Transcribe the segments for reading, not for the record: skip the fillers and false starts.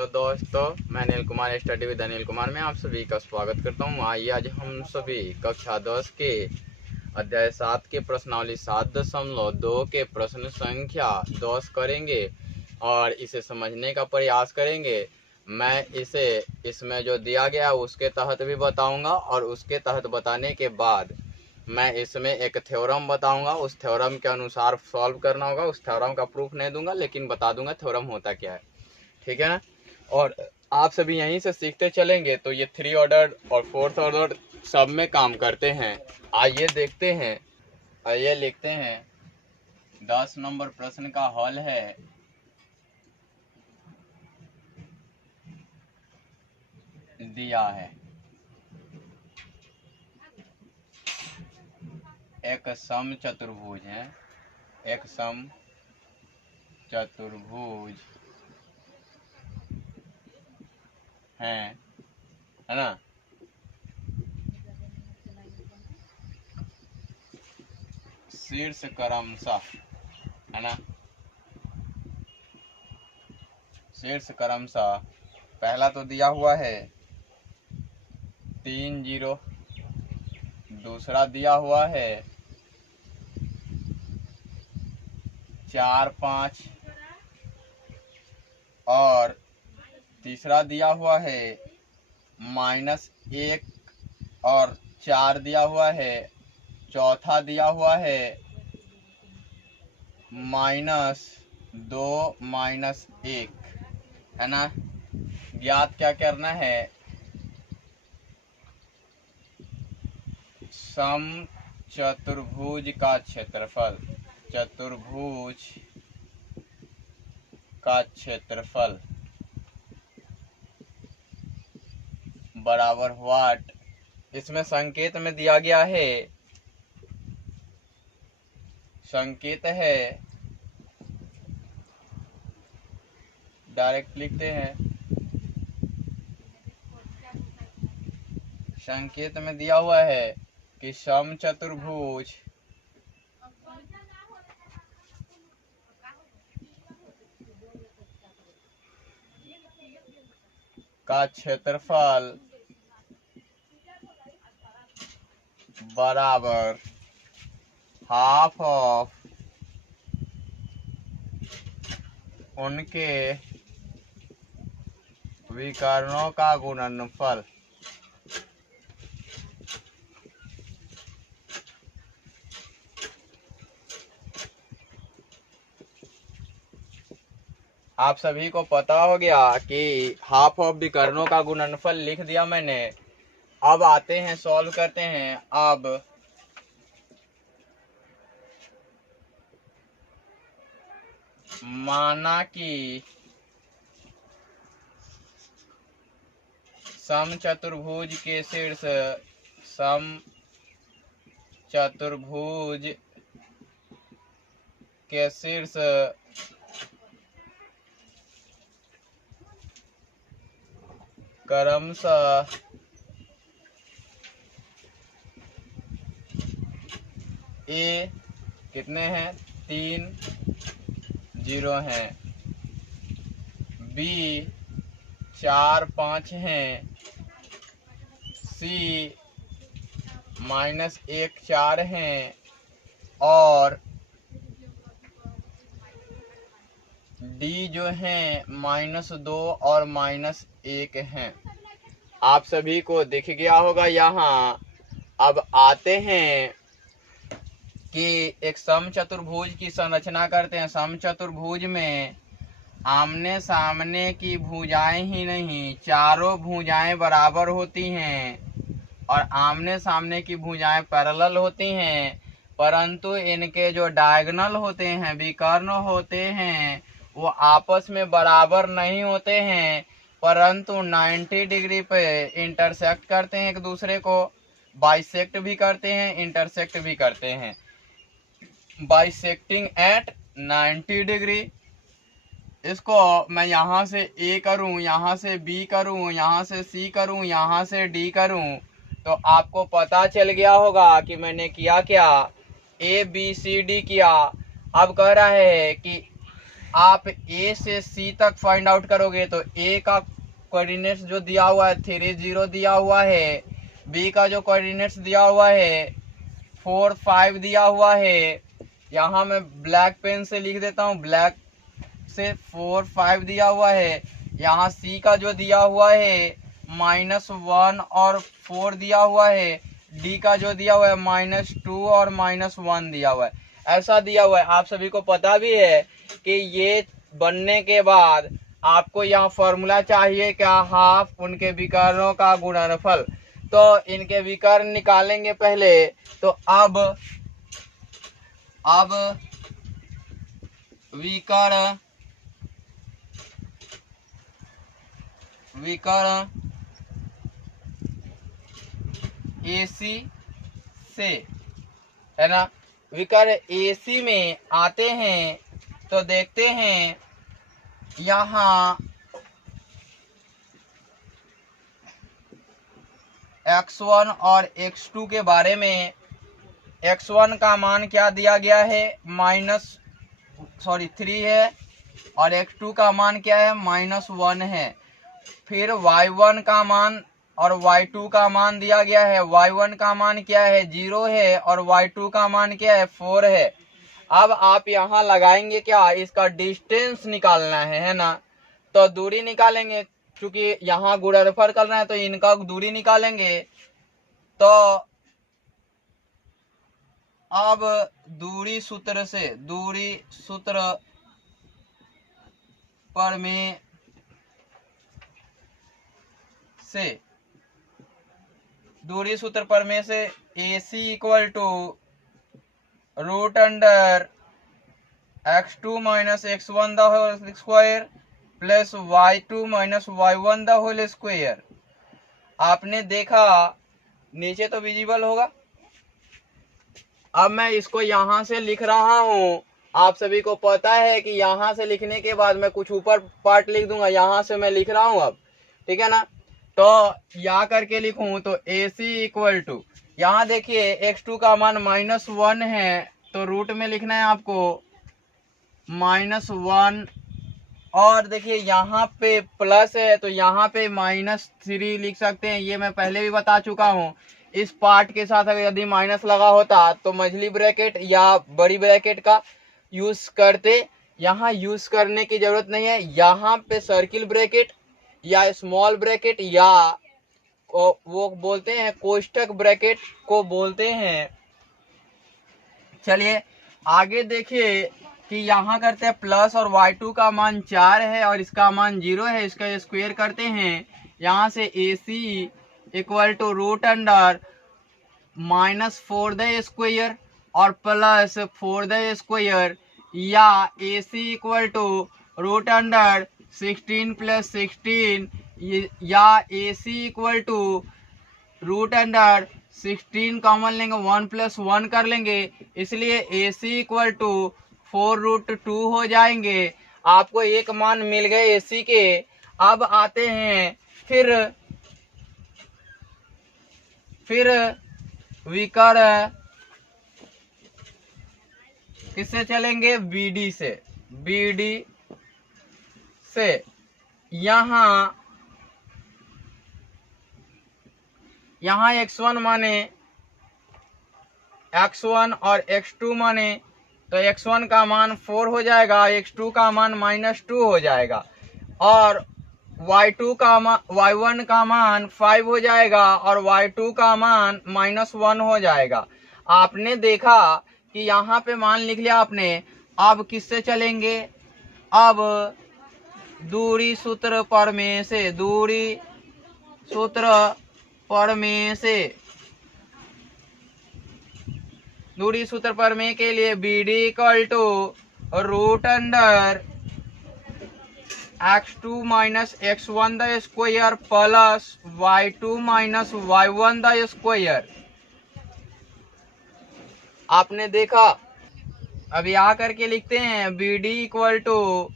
Hello दोस्तों, मैं Anil Kumar study with Anil Kumar में आप सभी का स्वागत करता हूं। आइए आज हम सभी कक्षा 10 के अध्याय 7 के प्रश्नावली 7.2 के प्रश्न संख्या 10 करेंगे और इसे समझने का प्रयास करेंगे। मैं इसे इसमें जो दिया गया है उसके तहत भी बताऊंगा और उसके तहत बताने के बाद मैं इसमें एक थ्योरम बताऊंगा। उस थ्योरम के अनुसार सॉल्व करना होगा। उस थ्योरम का प्रूफ नहीं दूंगा लेकिन बता दूंगा थ्योरम होता क्या है, ठीक है ना। और आप सभी यहीं से सीखते चलेंगे तो ये 3 ऑर्डर और 4th ऑर्डर सब में काम करते हैं। आइए देखते हैं, आइए लिखते हैं। 10 नंबर प्रश्न का हल है दिया है। एक सम चतुर्भुज है, एक सम चतुर्भुज है ना। शीर्ष क्रमशः है ना, शीर्ष क्रमशः पहला तो दिया हुआ है 3 0, दूसरा दिया हुआ है 4 5 और तीसरा दिया हुआ है -1 और 4 दिया हुआ है। चौथा दिया हुआ है -2 -1 है ना। ज्ञात क्या करना है, सम चतुर्भुज का क्षेत्रफल, चतुर्भुज का क्षेत्रफल बराबर व्हाट। इसमें संकेत में दिया गया है, संकेत है, डायरेक्ट लिखते हैं। संकेत में दिया हुआ है कि सम चतुर्भुज का क्षेत्रफल बराबर हाफ ऑफ उनके विकर्णों का गुणनफल। आप सभी को पता हो गया कि हाफ ऑफ विकर्णों का गुणनफल लिख दिया मैंने। अब आते हैं, सॉल्व करते हैं। अब माना कि सम चतुर्भुज के शीर्ष, सम चतुर्भुज के शीर्ष क्रमशः ए कितने हैं, 3 0 हैं, बी 4 5 हैं, सी -1 4 हैं और डी जो हैं -2 और -1 हैं। आप सभी को दिख गया होगा यहाँ। अब आते हैं कि एक सम चतुर्भुज की संरचना करते हैं। सम चतुर्भुज में आमने सामने की भुजाएं ही नहीं, चारों भुजाएं बराबर होती हैं और आमने सामने की भुजाएं पैरेलल होती हैं, परंतु इनके जो डायगोनल होते हैं, विकर्ण होते हैं, वो आपस में बराबर नहीं होते हैं, परंतु 90 डिग्री पे इंटरसेक्ट करते हैं, एक दूसरे को बाइसेक्ट भी करते हैं, इंटरसेक्ट भी करते हैं। Bisecting at 90 degree. इसको मैं यहाँ से ए करूँ, यहाँ से बी करूँ, यहाँ से सी करूँ, यहाँ से डी करूँ, तो आपको पता चल गया होगा कि मैंने किया क्या, ए बी सी डी किया। अब कह रहा है कि आप ए से सी तक फाइंड आउट करोगे तो ए का कोऑर्डिनेट्स जो दिया हुआ है 3 0 दिया हुआ है, बी का जो कोऑर्डिनेट्स दिया हुआ है 4 5 दिया हुआ है। यहाँ मैं ब्लैक पेन से लिख देता हूँ, ब्लैक से 4 5 दिया हुआ है। यहाँ सी का जो दिया हुआ है -1 और 4 दिया हुआ है। डी का जो दिया हुआ है -2 और -1 दिया हुआ है। ऐसा दिया हुआ है। आप सभी को पता भी है कि ये बनने के बाद आपको यहाँ फॉर्मूला चाहिए क्या, हाफ उनके विकर्णों का गुणनफल। तो इनके विकर्ण निकालेंगे पहले। तो अब विकर्ण AC से, है ना, विकर्ण AC में आते हैं तो देखते हैं यहाँ x1 और x2 के बारे में। x1 का मान क्या दिया गया है, 3 है, और x2 का मान क्या है, -1 है। फिर y1 का मान और y2 का मान दिया गया है। y1 का मान क्या है, 0 है, और y2 का मान क्या है, 4 है। अब आप यहाँ लगाएंगे क्या, इसका डिस्टेंस निकालना है ना। तो दूरी निकालेंगे, क्योंकि यहाँ गुणनफल करना है तो इनका दूरी निकालेंगे। तो अब दूरी सूत्र प्रमेय से AC equal to √(x2 - x1) the whole square plus y2 - y1 the whole square. आपने देखा, नीचे तो विजिबल होगा। अब मैं इसको यहाँ से लिख रहा हूँ। आप सभी को पता है कि यहाँ से लिखने के बाद मैं कुछ ऊपर पार्ट लिख दूंगा। यहाँ से मैं लिख रहा हूँ अब, ठीक है ना। तो यहाँ करके लिखूं तो AC इक्वल टू, यहाँ देखिए x2 का मान -1 है तो रूट में लिखना है आपको -1, और देखिए यहाँ पे प्लस है तो यहाँ पे -3 लिख सकते हैं। ये मैं पहले भी बता चुका हूँ। इस पार्ट के साथ अगर यदि माइनस लगा होता तो मझली ब्रैकेट या बड़ी ब्रैकेट का यूज करते। यहाँ यूज करने की जरूरत नहीं है। यहाँ पे सर्किल ब्रैकेट या स्मॉल ब्रैकेट या वो बोलते हैं कोष्ठक ब्रैकेट को बोलते हैं। चलिए आगे देखिए कि यहाँ करते हैं प्लस, और y2 का मान 4 है और इसका मान 0 है। इसका स्क्वायर करते हैं। यहाँ से AC equal to √(-4 the square और प्लस 4 द स्क्वायर, या AC इक्वल टू √(16 + 16) या AC इक्वल टू √(16) कॉमन लेंगे 1 + 1 कर लेंगे, इसलिए AC इक्वल टू 4√2 हो जाएंगे। आपको एक मान मिल गए AC के। अब आते हैं फिर विकर्ण किससे चलेंगे, BD से। यहाँ x1 माने x1 और x2 माने तो x1 का मान 4 हो जाएगा, x2 का मान -2 हो जाएगा, और y1 का मान 5 हो जाएगा और y2 का मान -1 हो जाएगा। आपने देखा कि यहाँ पे मान लिख लिया आपने। अब किससे चलेंगे, अब दूरी सूत्र प्रमेय के लिए BD equal to √(x2 - x1) the square plus y2 - y1 the square. आपने देखा। अब यहाँ करके लिखते हैं BD इक्वल टू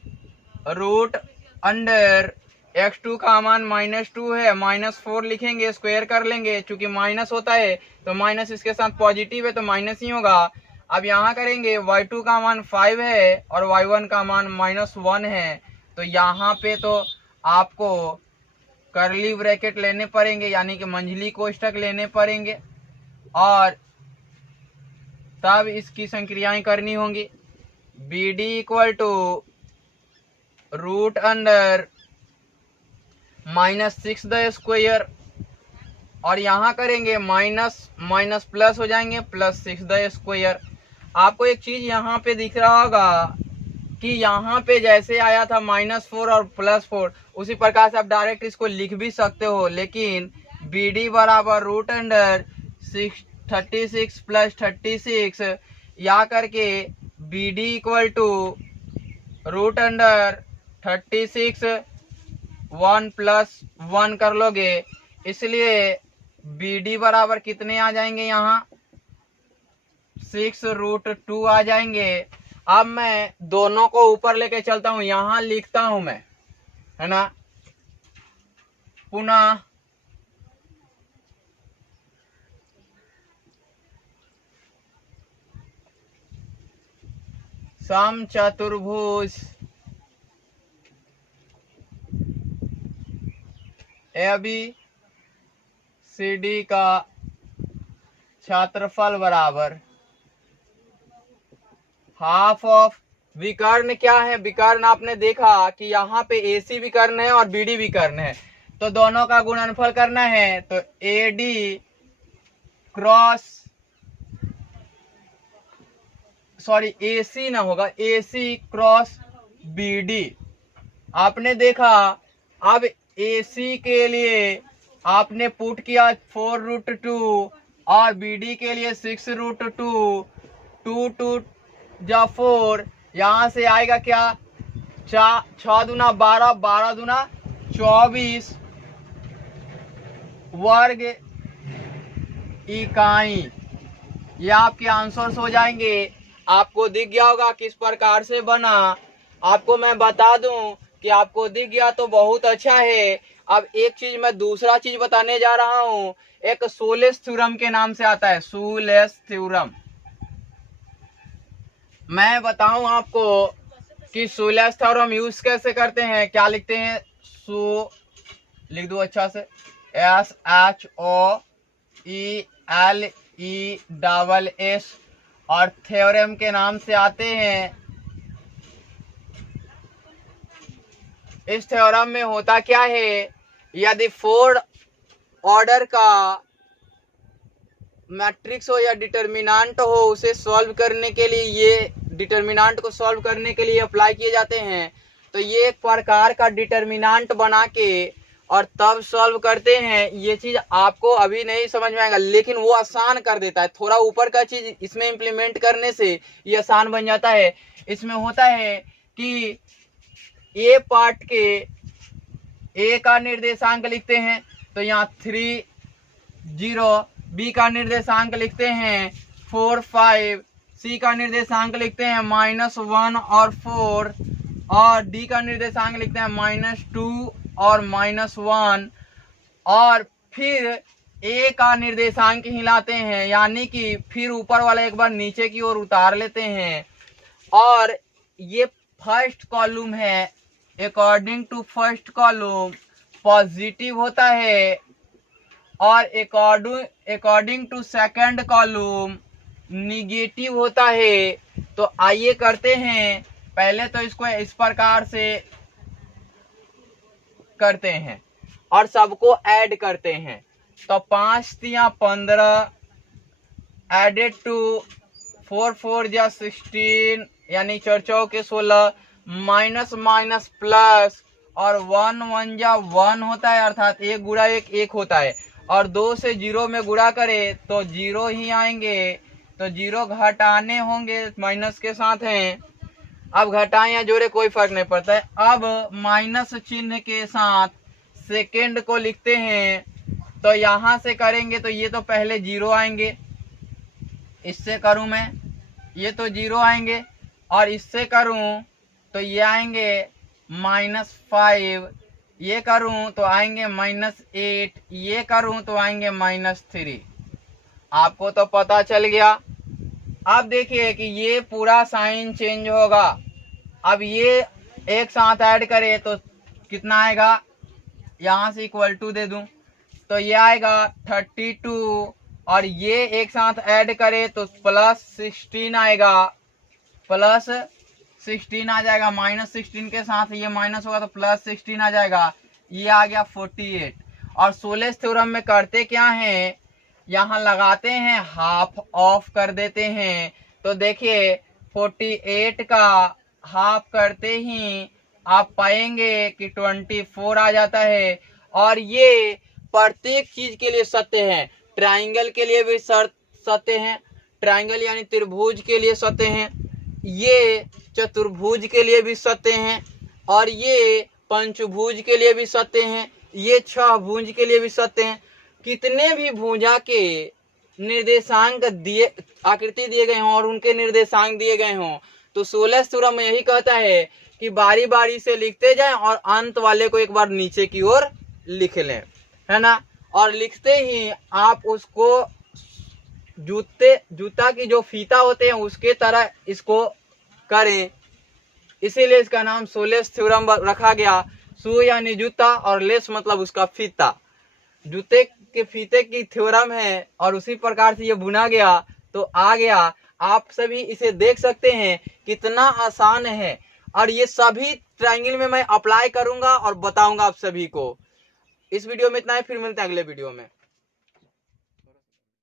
√(x2 का मान -2 है, -4 लिखेंगे, स्क्वायर कर लेंगे। चूंकि माइनस होता है तो माइनस इसके साथ पॉजिटिव है तो माइनस ही होगा। अब यहाँ करेंगे y2 का मान 5 है और y1 का मान -1 है, तो यहाँ पे तो आपको कर्ली ब्रैकेट लेने पड़ेंगे, यानी कि मंझली कोष्ठक लेने पड़ेंगे और तब इसकी संक्रियाएं करनी होंगी। BD equal to root under -6 the square और यहाँ करेंगे माइनस माइनस प्लस हो जाएंगे +6 द स्क्वायर। आपको एक चीज यहाँ पे दिख रहा होगा कि यहाँ पे जैसे आया था -4 और +4, उसी प्रकार से आप डायरेक्ट इसको लिख भी सकते हो, लेकिन BD बराबर रूट अंडर 36 + 36 या करके BD equal to root under 36 1 + 1 कर लोगे, इसलिए BD बराबर कितने आ जाएंगे, यहाँ 6√2 आ जाएंगे। अब मैं दोनों को ऊपर लेके चलता हूं, यहां लिखता हूं मैं, है ना, पुनः समचतुर्भुज ABCD का क्षेत्रफल बराबर हाफ ऑफ विकर्ण। क्या है विकर्ण? आपने देखा कि यहाँ पे AC विकर्ण है और BD विकर्ण है, तो दोनों का गुणनफल करना है, तो AD क्रॉस AC ना होगा, AC क्रॉस BD। आपने देखा अब AC के लिए आपने पुट किया 4√2 और BD के लिए 6√2, 2 जा 4, यहां से आएगा क्या, 6 दूना 12, 12 दूना 24 वर्ग इकाई। ये आपके आंसर्स हो जाएंगे। आपको दिख गया होगा किस प्रकार से बना। आपको मैं बता दूं कि आपको दिख गया तो बहुत अच्छा है। अब एक चीज मैं दूसरा चीज बताने जा रहा हूं, एक सोलेस थ्योरम के नाम से आता है, सोलेस थ्योरम। मैं बताऊं आपको कि सोलेस थ्योरम यूज कैसे करते हैं। क्या लिखते हैं, सो लिख दो अच्छा से, SHOELESS और थ्योरम के नाम से आते हैं। इस थ्योरम में होता क्या है, यदि 4 ऑर्डर का मैट्रिक्स हो या डिटर्मिनेंट हो, उसे सॉल्व करने के लिए, ये डिटर्मिनेंट को सॉल्व करने के लिए अप्लाई किए जाते हैं, तो ये एक प्रकार का डिटर्मिनेंट बना के और तब सॉल्व करते हैं। ये चीज आपको अभी नहीं समझ में आएगा, लेकिन वो आसान कर देता है। थोड़ा ऊपर का चीज इसमें इंप्लीमेंट करने से ये आसान बन जाता है। इसमें होता है कि ए पार्ट के ए का निर्देशांक लिखते हैं, तो यहाँ 3 0, बी का निर्देशांक लिखते हैं 4 5, सी का निर्देशांक लिखते हैं -1 और 4, और डी का निर्देशांक लिखते हैं -2 और -1, और फिर ए का निर्देशांक हिलाते हैं, यानी कि फिर ऊपर वाला एक बार नीचे की ओर उतार लेते हैं। और ये फर्स्ट कॉलम है, according to first column positive होता है, और according to second column negative होता है। तो आइए करते हैं, पहले तो इसको इस प्रकार से करते हैं और सबको ऐड करते हैं। तो 5 × 15 एडेड टू 4 4 × 16, यानी 4 4 के 16, माइनस माइनस प्लस, और 1 1 × 1 होता है, अर्थात 1 गुणा 1 1 होता है, और 2 से 0 में गुणा करे तो 0 ही आएंगे। तो 0 घटाने होंगे, माइनस के साथ हैं। अब घटाएं या जोड़े कोई फर्क नहीं पड़ता है। अब माइनस चिन्ह के साथ सेकेंड को लिखते हैं, तो यहां से करेंगे तो ये तो पहले 0 आएंगे, इससे करूं मैं, ये तो 0 आएंगे, और इससे करूं तो ये आएंगे -5, ये करूं तो आएंगे -8, ये करूं तो आएंगे -3। आपको तो पता चल गया। अब देखिए कि ये पूरा साइन चेंज होगा। अब ये एक साथ ऐड करे तो कितना आएगा, यहाँ से इक्वल टू दे दूं तो ये आएगा 32, और ये एक साथ ऐड करे तो +16 आएगा, +16 आ जाएगा। -16 के साथ ये माइनस होगा तो +16 आ जाएगा। ये आ गया 48। और सोलेस थ्योरम में करते क्या है, यहाँ लगाते हैं, हाफ ऑफ कर देते हैं। तो देखिए 48 का हाफ करते ही आप पाएंगे कि 24 आ जाता है। और ये प्रत्येक चीज के लिए सत्य है। ट्राइंगल के लिए भी सत्य है, ट्राइंगल यानी त्रिभुज के लिए सत्य है, ये चतुर्भुज के लिए भी सत्य हैं, और ये पंचभुज के लिए भी सत्य हैं, ये 6 भुज के लिए भी सत्य हैं। कितने भी भुजा के निर्देशांक दिए, आकृति दिए गए हों और उनके निर्देशांक दिए गए हों, तो सोलेस थ्योरम में यही कहता है कि बारी बारी से लिखते जाएं और अंत वाले को एक बार नीचे की ओर लिख लें, है ना। और लिखते ही आप उसको जूता की जो फीता होते हैं उसके तरह इसको करें, इसीलिए इसका नाम सोलेस थ्योरम रखा गया। शू यानी जूता और लेस मतलब उसका फीता, जूते के फीते की थ्योरम है, और उसी प्रकार से ये बुना गया तो आ गया। आप सभी इसे देख सकते हैं कितना आसान है, और ये सभी ट्रायंगल में मैं अप्लाई करूंगा और बताऊंगा आप सभी को। इस वीडियो में इतना ही, फिर मिलते हैं अगले वीडियो में।